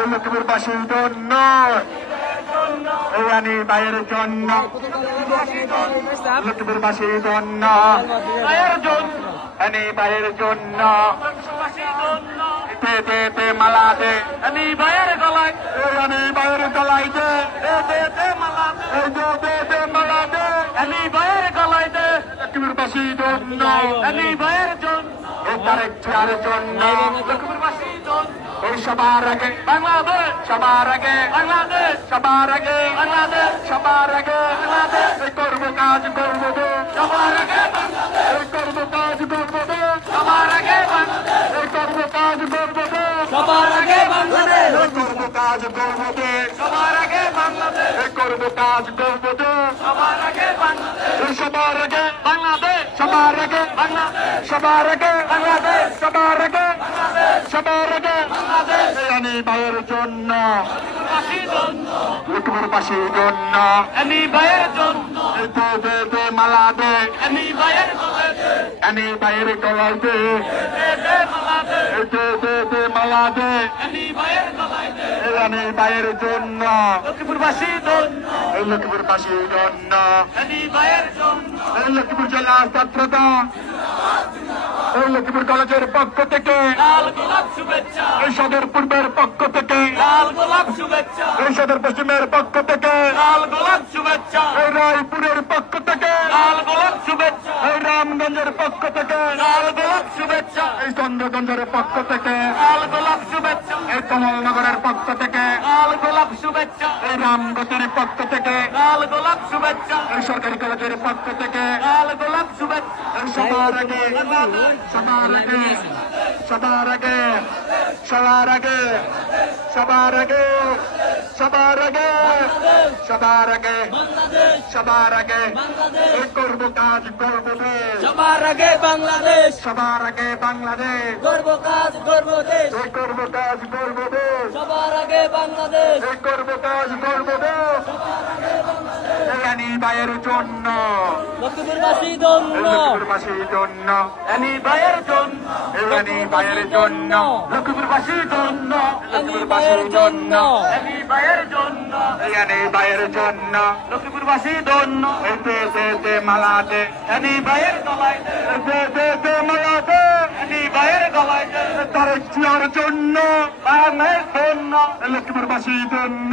এই লক্ষ্মীপুরবাসীর জন্য, এই রানী ভাইয়ের জন্য, লক্ষ্মীপুরবাসীর জন্য, রানী ভাইয়ের জন্য, দে মালা দে রানী ভাইয়ের গলায়, রানী ভাইয়ের গলায় দে মালা দে মালা দে রানী ভাইয়ের গলায় দে, লক্ষ্মীপুরবাসীর জন্য, রানী ভাইয়ের জন্য, তারেক জিয়ার জন্য, লক্ষ্মীপুরবাসীর জন্য, এই সবার আগে বাংলাদেশ, সবার আগে বাংলাদেশ, সবার আগে বাংলাদেশ, সবার আগে বাংলাদেশ, এই করবো কাজ করবো দে, সবার আগে বাংলাদেশ, এই করবো কাজ করবো দে, সবার আগে বাংলাদেশ, এই করবো কাজ করবো দে, সবার আগে বাংলাদেশ, এই করবো কাজ করবো দে, সবার আগে বাংলাদেশ, এই করবো কাজ করবো দে, সবার আগে বাংলাদেশ, এই সবার আগে বাংলাদেশ, সবার আগে বাংলাদেশ, সবার আগে বাংলাদেশ, সবার আগে বাংলাদেশ, সবার আগে বাংলাদেশ, রানী ভাইয়ের জন্য, লক্ষ্মীপুরবাসীর জন্য, রানী ভাইয়ের জন্য, দে মালা দে রানী ভাইয়ের গলায় দে, রানী ভাইয়ের গলায় দে মালা দে, দে মালা দে রানী ভাইয়ের গলায় দে, রানী ভাইয়ের জন্য, লক্ষ্মীপুরবাসীর জন্য, এই লক্ষ্মীপুরবাসীর জন্য, রানী ভাইয়ের জন্য, এই লক্ষ্মীপুর জেলা ছাত্রদল, এই লক্ষ্মীপুর কলেজের পক্ষ থেকে লাল গোলাপ শুভেচ্ছা, এই সদর পূর্বের পক্ষ থেকে লাল গোলাপ শুভেচ্ছা, এই সদর পশ্চিমের পক্ষ থেকে লাল গোলাপ শুভেচ্ছা, এই রায়পুরের পক্ষ থেকে লাল গোলাপ শুভেচ্ছা, এই রামগঞ্জের পক্ষ থেকে লাল গোলাপ শুভেচ্ছা, এই চন্দ্রগঞ্জের পক্ষ থেকে লাল গোলাপ শুভেচ্ছা, এই কমলনগরের পক্ষ থেকে লাল গোলাপ শুভেচ্ছা, এই রামগতির পক্ষ থেকে লাল গোলাপ শুভেচ্ছা, এই সরকারি কলেজের পক্ষ থেকে লাল গোলাপ শুভেচ্ছা, এই সবার আগে সবার আগে সবার আগে সবার আগে সবার আগে সবার আগে সবার আগে সবার আগে এই করবো কাজ করবো দেশ, সবার আগে বাংলাদেশ, সবার আগে বাংলাদেশ, গর্ব কাজ গর্ব দেশ, এই করবো কাজ করবো দেশ, সবার আগে বাংলাদেশ, এই করবো কাজ করবো দেশ, এই রানী ভাইয়ের জন্য, লক্ষ্মীপুরবাসীর এই জন্য, লক্ষ্মীপুরবাসীর জন্য, রানী ভাইয়ের জন্য, এই রানী ভাইয়ের জন্য, লক্ষ্মীপুরবাসীর জন্য, রানী ভাইয়ের জন্য, রানী ভাইয়ের জন্য, এই রানী ভাইয়ের জন্য, লক্ষ্মীপুরবাসীর জন্য, এই দে মালা দে রানী ভাইয়ের গলায় দে, দে মালা দে রানী ভাইয়ের গলায় দে, তারেক জিয়ার জন্য, বাংলার জন্য, লক্ষ্মীপুরবাসীর জন্য।